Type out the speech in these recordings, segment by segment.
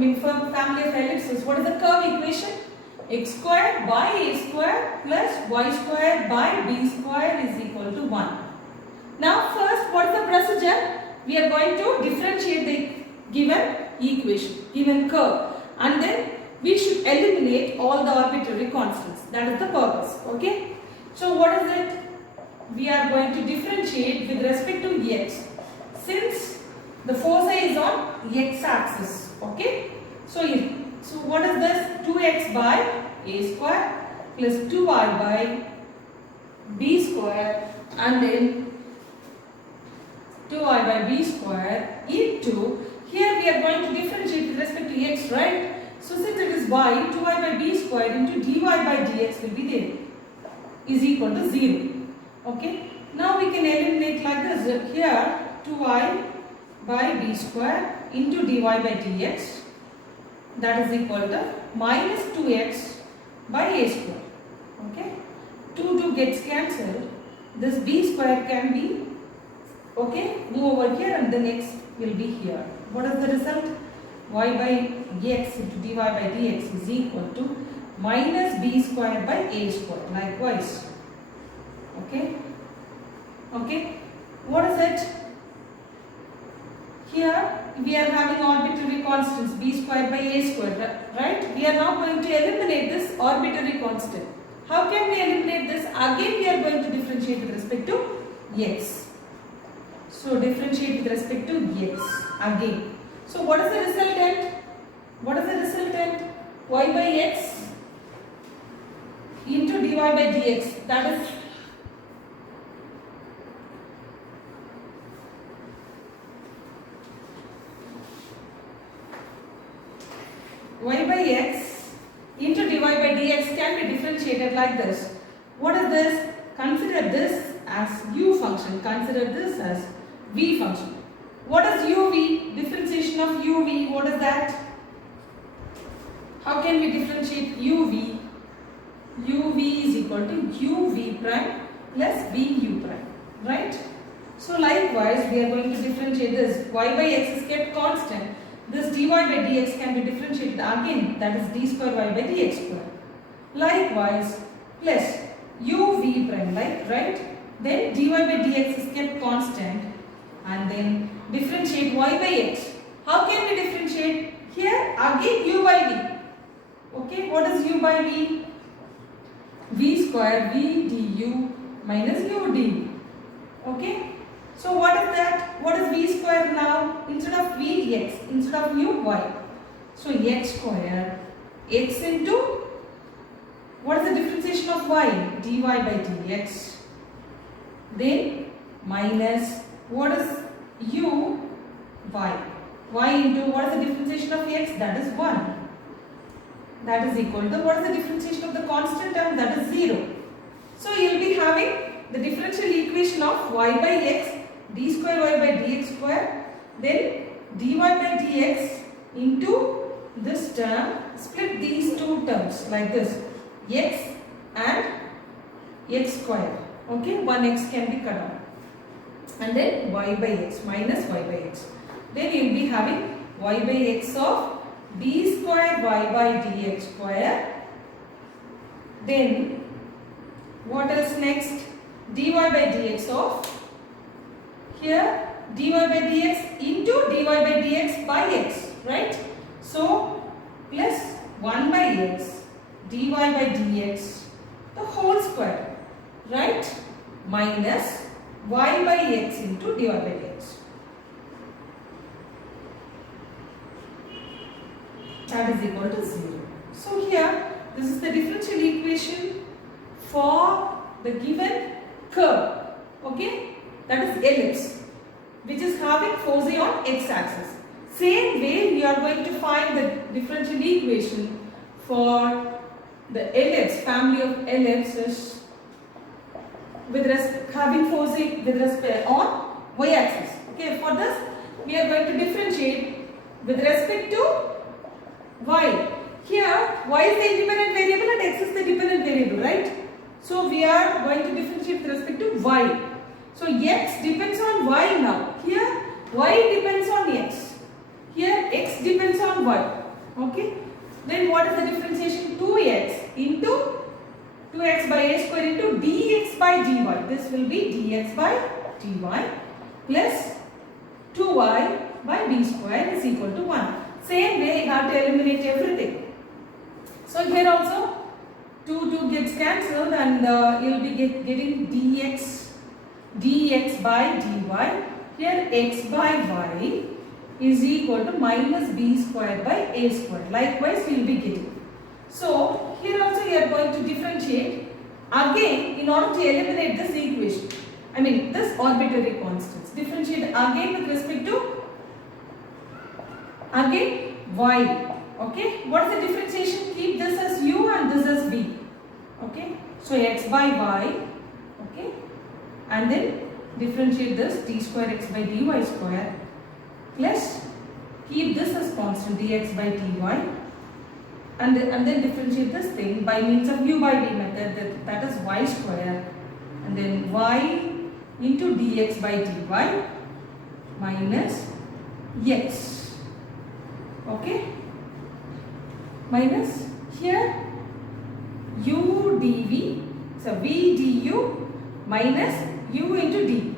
family of ellipses, what is the curve equation? X square by a square plus y square by b square is equal to 1. Now first, what is the procedure? We are going to differentiate the given equation, given curve, and then we should eliminate all the arbitrary constants. That is the purpose. Okay. So what is it? We are going to differentiate with respect to x, since the foci is on x axis. Okay. So what is this? 2x by a square plus 2y by b square, and then 2y by b square into, here we are going to differentiate with respect to x, right? So since it is y, 2y by b square into dy by dx will be there, is equal to 0. Okay. Now we can eliminate like this. Here 2y by b square into dy by dx, that is equal to minus 2x by a square. Okay. 2 gets cancelled. This b square can be, okay, move over here, and then x will be here. What is the result? Y by x into dy by dx is equal to minus b square by a square. Likewise. Okay. Okay. What is it? Here we are having arbitrary constants, b square by a square, right? We are now going to eliminate this arbitrary constant. How can we eliminate this? Again we are going to differentiate with respect to x. So differentiate with respect to x again. So what is the resultant? What is the resultant? Y by x into dy by dx, that is y by x into dy by dx can be differentiated like this. What is this? Consider this as u function. Consider this as v function. What is uv? Differentiation of uv. What is that? How can we differentiate uv? uv is equal to uv prime plus vu prime. Right? So likewise we are going to differentiate this. Y by x is kept constant. This dy by dx can be differentiated again, that is d square y by dx square. Likewise, plus uv prime, right? Then dy by dx is kept constant, and then differentiate y by x. How can we differentiate? Here again u by v. Okay, what is u by v? V square v du minus u du. Okay. So what is that? What is v square now? Instead of v, x. Instead of u, y. So x square, x into, what is the differentiation of y? dy by dx. Then minus, what is u? y. Y into, what is the differentiation of x? That is 1. That is equal to, what is the differentiation of the constant term? That is 0. So you will be having the differential equation of y by x, d square y by dx square, then dy by dx into this term, split these two terms like this, x and x square. Okay, 1x can be cut off, and then y by x minus y by x. Then you will be having y by x of d square y by dx square. Then what else next? dy by dx of, here dy by dx into dy by dx by x, right? So plus 1 by x dy by dx the whole square, right? Minus y by x into dy by dx. That is equal to 0. So here this is the differential equation for the given curve. Okay, that is ellipse, which is having foci on x-axis. Same way we are going to find the differential equation for the ellipse, family of ellipses with having foci with respect on y-axis. Okay, for this we are going to differentiate with respect to y. Here y is the independent variable and x is the dependent variable, right? So we are going to differentiate with respect to y. So x depends on y now. Here y depends on x. Here x depends on y. Okay. Then what is the differentiation? 2x into 2x by a square into dx by dy. This will be dx by dy plus 2y by b square is equal to 1. Same way you have to eliminate everything. So here also 2 gets cancelled and you will be getting dx by dy. Here x by y is equal to minus b square by a square. Likewise you will be getting. So here also you are going to differentiate again in order to eliminate this equation. I mean this arbitrary constants. Differentiate again with respect to again y. Okay. What is the differentiation? Keep this as u and this as v. Okay. So x by y. Okay. And then differentiate this d square x by dy square plus keep this as constant dx by dy. And then differentiate this thing by means of u by v method, that is y square, and then y into dx by dy minus x. Okay, minus here u dv, so v du minus u into d.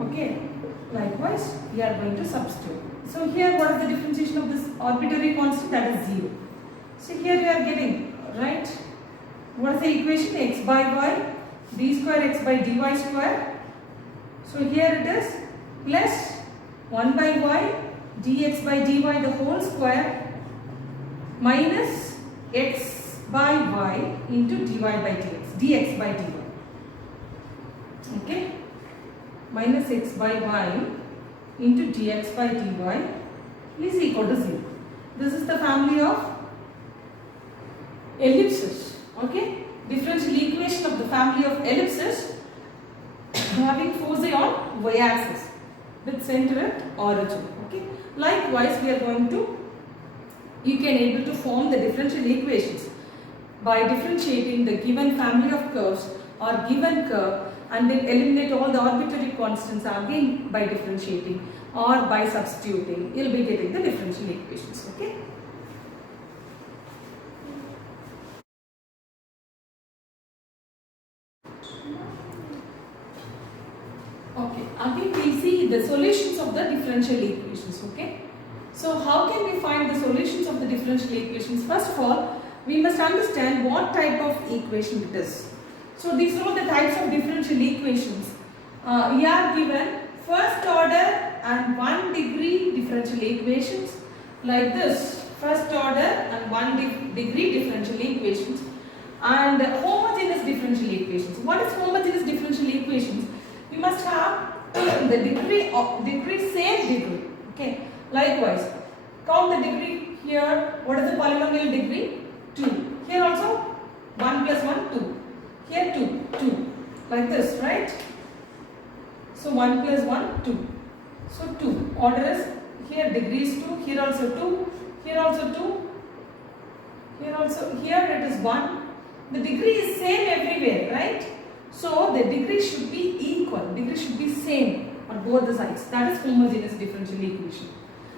Okay, likewise we are going to substitute. So here what is the differentiation of this arbitrary constant? That is 0. So here you are getting, right, what is the equation? X by y, d square x by dy square. So here it is plus 1 by y, dx by dy the whole square minus x by y into dy by dx by dy. Okay, minus x by y into dx by dy is equal to 0. This is the family of ellipses. Okay, differential equation of the family of ellipses having foci on y axis with center at origin. Okay, likewise we are going to, you can able to form the differential equations by differentiating the given family of curves or given curve and then eliminate all the arbitrary constants again by differentiating or by substituting. You will be getting the differential equations. Okay. Okay, again we will see the solutions of the differential equations. Okay, so how can we find the solutions of the differential equations? First of all, we must understand what type of equation it is. So these are the types of differential equations. We are given first order and 1 degree differential equations like this. First order and 1 degree differential equations and homogeneous differential equations. What is homogeneous differential equations? We must have the degree same degree. Okay. Likewise, count the degree here. What is the polynomial degree? 2. Here also 1 plus 1 2. Here 2 like this, right? So 1 plus 1 2. So 2. Order is here degree is 2. Here also 2. Here also 2. Here also, here it is 1. The degree is same everywhere, right? So the degree should be equal. Degree should be same on both the sides. That is homogeneous differential equation.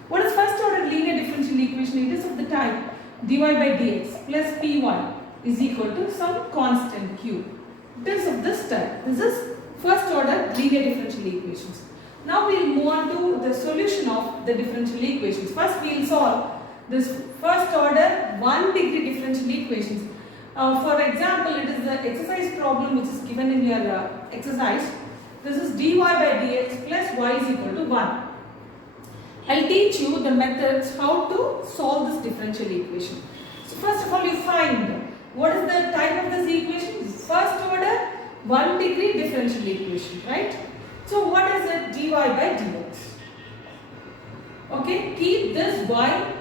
What is first order linear differential equation? It is of the type dy by dx plus py is equal to some constant q. It is of this type. This is first order linear differential equations. Now we will move on to the solution of the differential equations. First we will solve this first order 1 degree differential equations. For example, it is the exercise problem which is given in your exercise. This is dy by dx plus y is equal to 1. I will teach you the methods how to solve this differential equation. So first of all you find what is the type of this equation? First order 1 degree differential equation, right? So what is it? Dy by dx. Okay, keep this y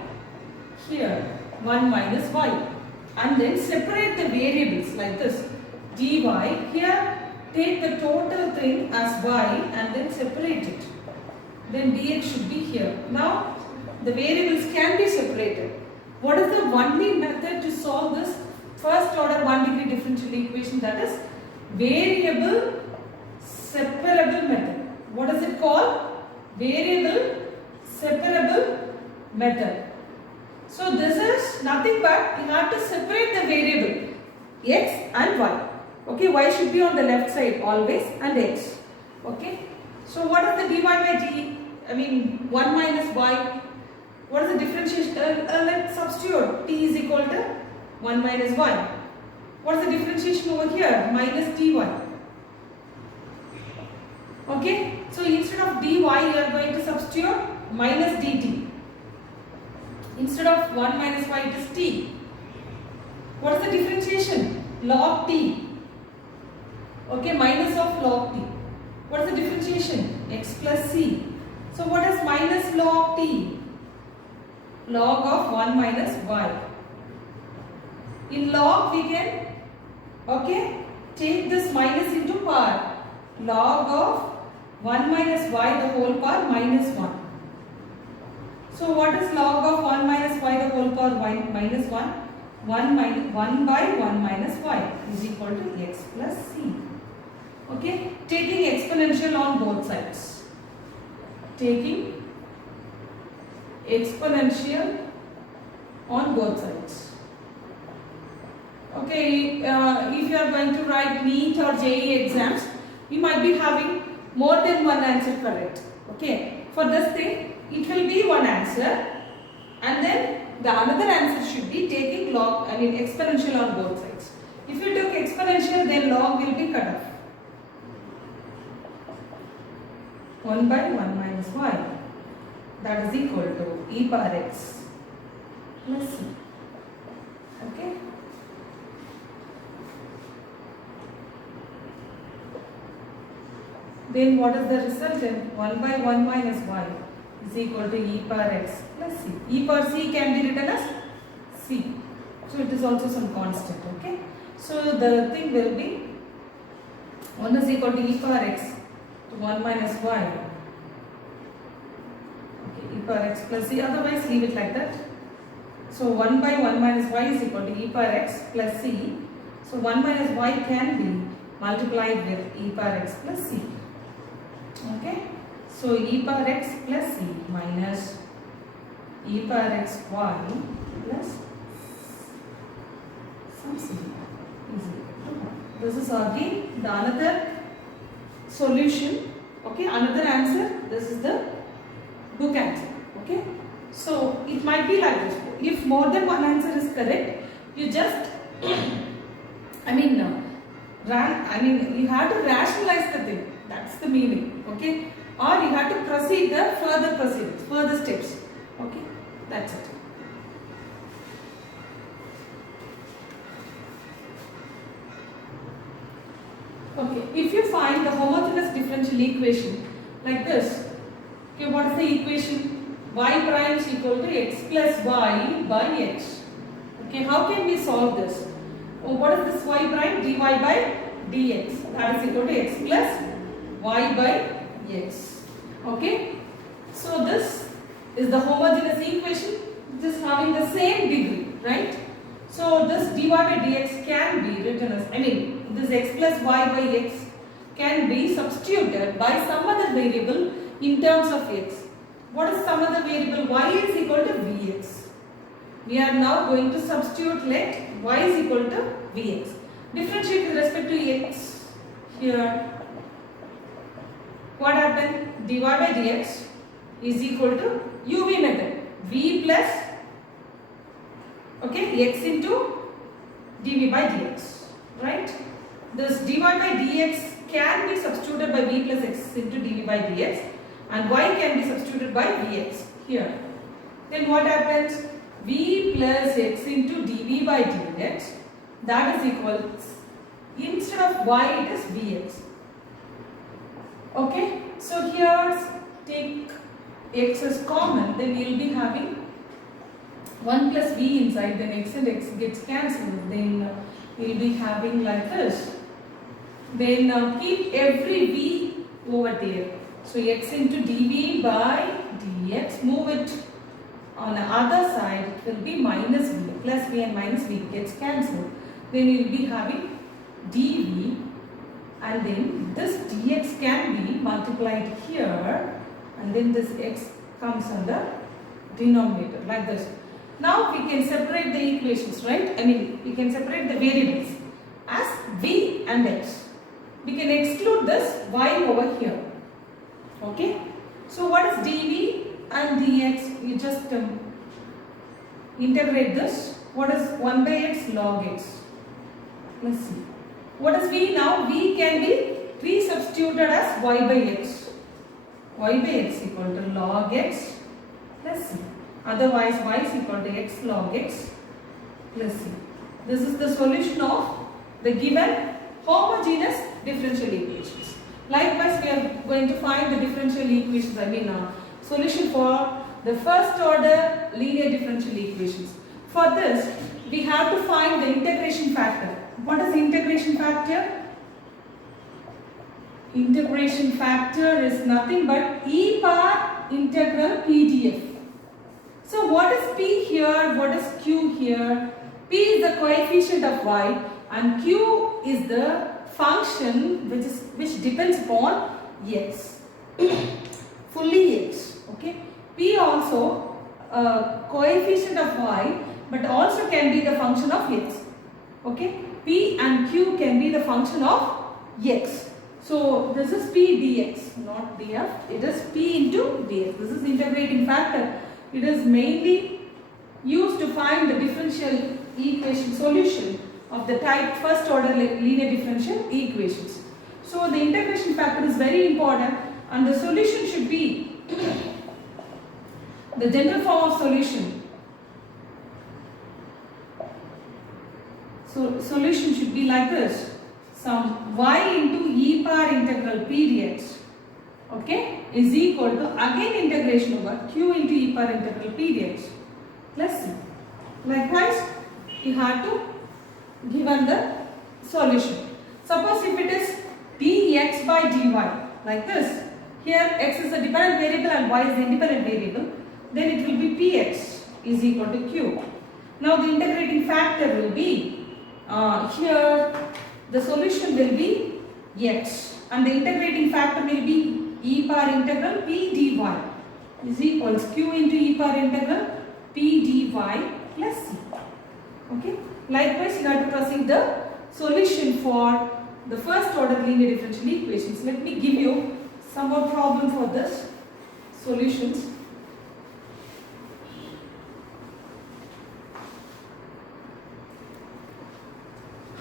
here 1 minus y and then separate the variables like this. Dy here, take the total thing as y and then separate it. Then dx should be here. Now the variables can be separated. What is the only method to solve this first order 1 degree differential equation? That is variable separable method. What is it called? Variable separable method. So this is nothing but you have to separate the variable x and y. Okay, y should be on the left side always and x. Okay. So what is the dy by d? I mean 1 minus y. What is the differentiation? Let's substitute t is equal to 1 minus y. What is the differentiation over here? Minus dy. Okay. So instead of dy you are going to substitute minus dt. Instead of 1 minus y, it is t. What is the differentiation? Log t. Okay, minus of log t. What is the differentiation? X plus c. So what is minus log t? Log of 1 minus y. In log we can, okay, take this minus into power. Log of 1 minus y the whole power minus 1. So what is log of 1 minus y the whole power minus 1? 1 by 1 minus y is equal to x plus c. Okay, taking exponential on both sides. Taking exponential on both sides. Okay, if you are going to write NEET or JEE exams, you might be having more than one answer correct. Okay, for this thing, it will be one answer and then the another answer should be taking log, exponential on both sides. If you took exponential, then log will be cut off. 1 by 1 minus y, that is equal to e power x plus c. Okay. Then what is the resultant? 1 by 1 minus y is equal to e power x plus c. E power c can be written as c. So it is also some constant. Okay. So the thing will be 1 is equal to e power x to 1 minus y. Okay, e power x plus c. Otherwise leave it like that. So 1 by 1 minus y is equal to e power x plus c. So 1 minus y can be multiplied with e power x plus c. Okay. So e power x plus c minus e power x y plus some c is equal to 1. This is again the another solution. Okay, another answer. This is the book answer. Okay. So it might be like this. If more than one answer is correct, you just you have to rationalize the thing. That's the meaning. Okay. Or you have to proceed the further steps. Okay. That's it. Okay. If you find the homogeneous differential equation like this, okay, what is the equation? Y prime is equal to x plus y by x. Okay, how can we solve this? Oh, what is this y prime? Dy by dx. That is equal to x plus y by x. Okay. So this is the homogeneous equation, just having the same degree, right? So this dy by dx can be written as, this x plus y by x can be substituted by some other variable in terms of x. What is some other variable? Y is equal to Vx. We are now going to substitute, let y is equal to Vx. Differentiate with respect to x. Here, what happened? Dy by dx is equal to uv method. V plus, okay, x into dv by dx. Right? This dy by dx can be substituted by v plus x into dv by dx. And y can be substituted by Vx here. Then what happens? V plus x into dv by dx, that is equal, instead of y it is Vx. Okay. So here take x as common, then we will be having 1 plus v inside, then x and x gets cancelled. Then we will be having like this. Then keep every v over there. So x into dv by dx, move it on the other side, it will be minus v, plus v and minus v gets cancelled. Then you will be having dv, and then this dx can be multiplied here, and then this x comes on the denominator like this. Now we can separate the equations, right? I mean, we can separate the variables as v and x. We can exclude this y over here. Okay? So what is dv and dx? You just integrate this. What is 1 by x log x? Let's see. What is v now? V can be re-substituted as y by x. Y by x equal to log x plus c. Otherwise, y is equal to x log x plus c. This is the solution of the given homogeneous differential equations. Likewise, we are going to find the differential equations, solution for the first order linear differential equations. For this, we have to find the integration factor. What is the integration factor? Integration factor is nothing but e power integral pdf. So what is p here? What is q here? P is the coefficient of y and q is the function which depends upon x. Fully x. Okay. P also coefficient of y, but also can be the function of x. Okay. P and q can be the function of x. So this is p dx, not df. It is p into dx. This is integrating factor. It is mainly used to find the differential equation solution of the type first order linear differential equations. So the integration factor is very important and the solution should be the general form of solution. So solution should be like this. Some y into e power integral p dx, okay, is equal to again integration over q into e power integral p dx plus c. Likewise, you have to given the solution. Suppose if it is dx by dy like this, here x is a dependent variable and y is the independent variable, then it will be px is equal to q. Now the integrating factor will be here the solution will be x and the integrating factor will be e power integral p dy is equals q into e power integral p dy plus c. Okay. Likewise, you have to proceed the solution for the first order linear differential equations. Let me give you some more problem for this solutions.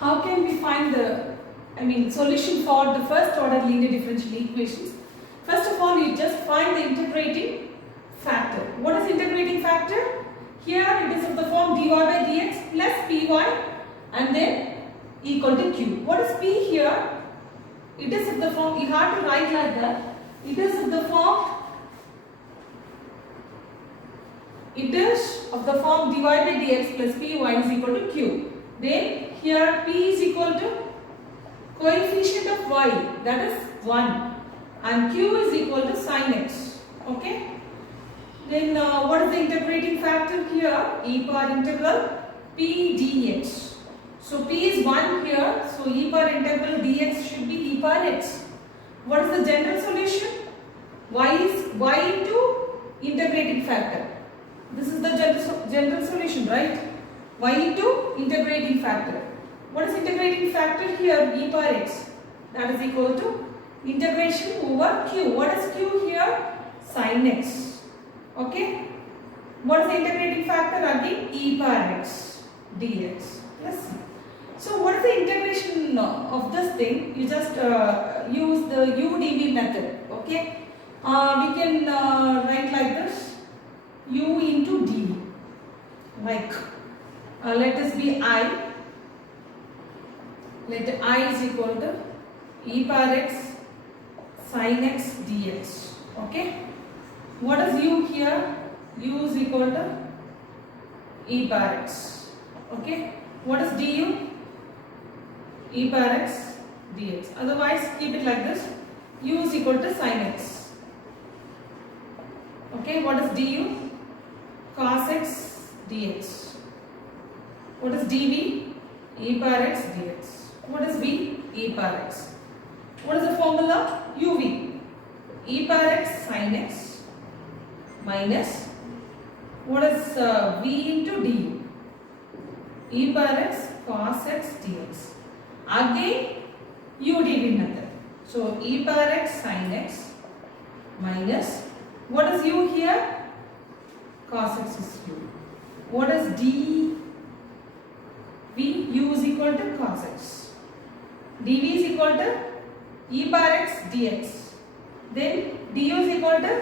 How can we find the solution for the first order linear differential equations? First of all, you just find the integrating factor. What is integrating factor? Here it is of the form dy by dx plus py and then equal to q. What is p here? It is of the form, you have to write like that. It is of the form dy by dx plus py is equal to q. Then here p is equal to coefficient of y, that is 1, and q is equal to sin x. Okay. Then what is the integrating factor here? E power integral p dx. So p is 1 here, so e power integral dx should be e power x. What is the general solution? Y is y into integrating factor. This is the general solution, right? Y into integrating factor. What is integrating factor here? E power x. That is equal to integration over q. What is q here? Sin x. Okay. What is the integrating factor? Again e power x dx plus c. So what is the integration of this thing? You just use the udv method. Okay. We can write like this: u into dv. Like let this be I. Let I is equal to e power x sin x dx. Okay. What is u here? U is equal to e power x. Okay. What is du? E power x dx. Otherwise, keep it like this. U is equal to sin x. Okay. What is du? Cos x dx. What is dv? E power x dx. What is v? E power x. What is the formula? uv. E power x sin x minus What is v into du? E power x cos x dx. Again udv method. So e power x sin x minus, what is u here? Cos x is u. What is d? v? U is equal to cos x. dv is equal to e power x dx. Then du is equal to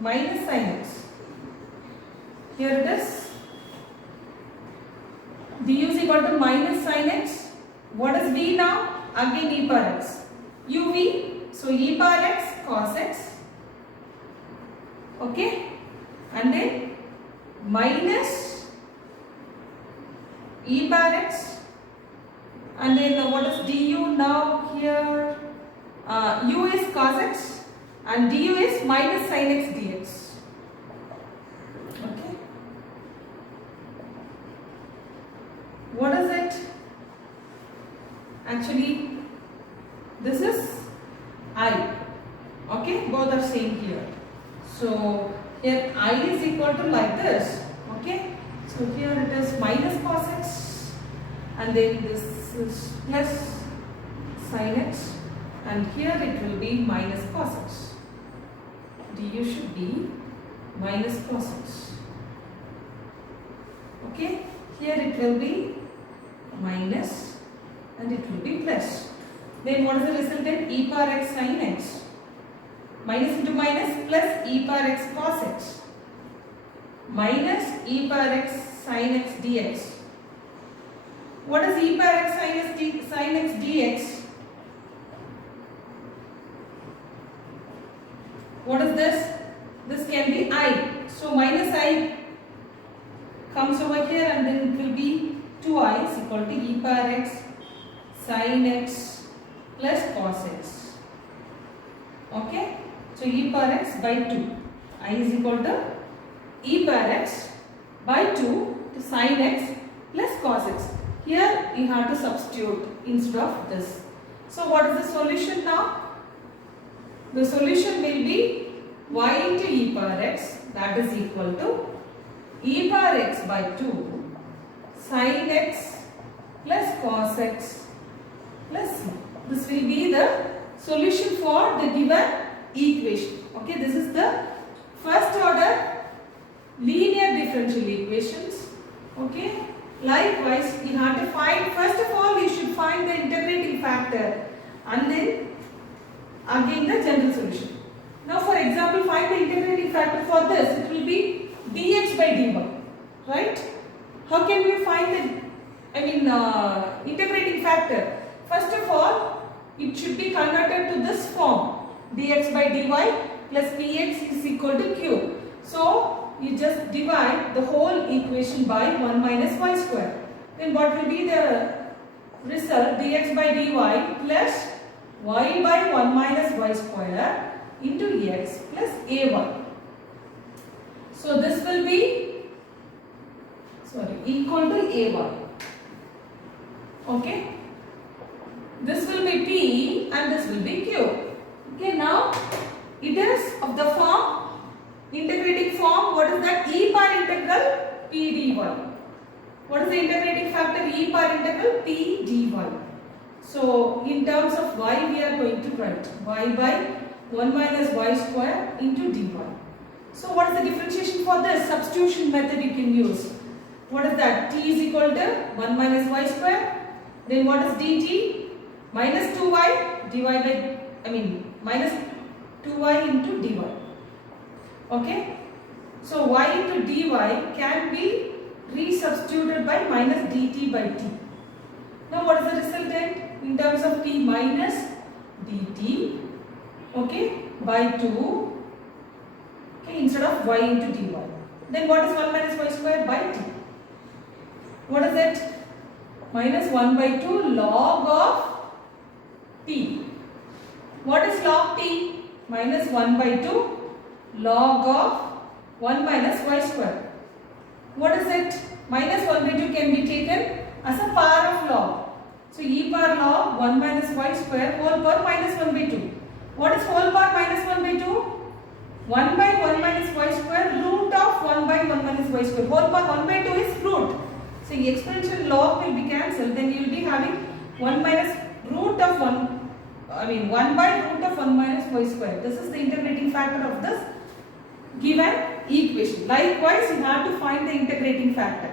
minus sin x. Here it is. du is equal to minus sin x. What is v now? Again e power x. uv. So e power x cos x. Okay. And then minus e power x. And then what is du now here? U is cos x and du is minus sin x dx. Okay. What is it? Actually, this is I. Okay, both are same here. So here I is equal to like this. Okay. So here it is minus cos x, and then this is plus sin x, and here it will be minus cos x. du should be minus cos x. Okay. Here it will be minus and it will be plus. Then what is the resultant? E power x sin x. Minus into minus plus e power x cos x minus e power x sin x dx. What is e power x sin x dx? What is this? This can be I. So minus I comes over here and then it will be 2i is equal to e power x sin x plus cos x. Okay. So e power x by 2. I is equal to e power x by 2 to sin x plus cos x. Here you have to substitute instead of this. So what is the solution now? The solution will be y into e power x, that is equal to e power x by 2 sin x plus cos x plus c. This will be the solution for the given equation. Okay, this is the first order linear differential equations. Okay, likewise you have to find, first of all you should find the integrating factor and then again the general solution. Now for example, find the integrating factor for this. It will be dx by dy, right? How can we find the integrating factor? First of all, it should be converted to this form, dx by dy plus px is equal to q. So you just divide the whole equation by 1 minus y square. Then what will be the result? Dx by dy plus y by 1 minus y square into x plus ay. So this will be equal to ay. Okay. This will be p and this will be q. Okay, now it is of the form, integrating form. What is that? E power integral p dy. What is the integrating factor? E power integral p dy. So in terms of y we are going to write y by 1 minus y square into dy. So what is the differentiation for this? Substitution method you can use. What is that? T is equal to 1 minus y square. Then what is dt? Minus 2y dy by, minus 2y into dy. Okay. So y into dy can be resubstituted by minus dt by t. Now what is the resultant? In terms of t, minus dt, okay, by 2, okay, instead of y into dy. Then what is 1 minus y square by t? What is it? Minus 1 by 2 log of t. What is log t? Minus 1 by 2 log of 1 minus y square. What is it? Minus 1 by 2 can be taken as a power of log. So e power log 1 minus y square whole power minus 1 by 2. What is whole power minus 1 by 2? 1 by 1 minus y square root of 1 by 1 minus y square. Whole part 1 by 2 is root. So exponential log will be cancelled. Then you will be having 1 minus root of 1. 1 by root of 1 minus y square. This is the integrating factor of this given equation. Likewise, you have to find the integrating factor.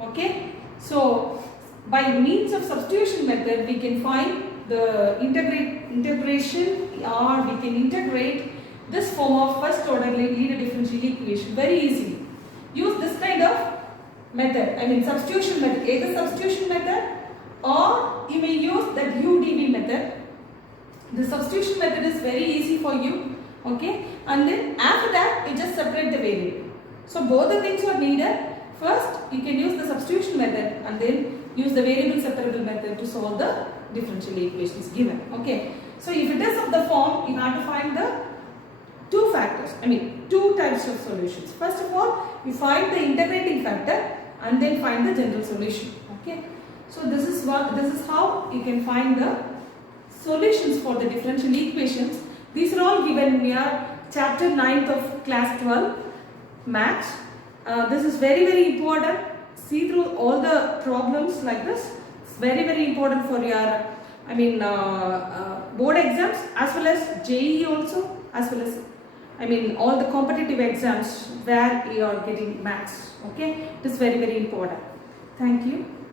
Okay. So by means of substitution method, we can find the integration, or we can integrate this form of first order linear differential equation very easily. Use this kind of method, substitution method, either substitution method or you may use that UDV method. The substitution method is very easy for you, okay, and then after that you just separate the variable. So both the things are needed. First you can use the substitution method and then use the variable separable method to solve the differential equations given. Okay, so if it is of the form, you have to find the two factors, two types of solutions. First of all, you find the integrating factor and then find the general solution. Okay, so this is how you can find the solutions for the differential equations. These are all given in your chapter 9th of class 12 maths. This is very, very important. See through all the problems like this. It's very, very important for your board exams as well as JEE also, as well as all the competitive exams where you are getting maths. Okay, it is very, very important. Thank you.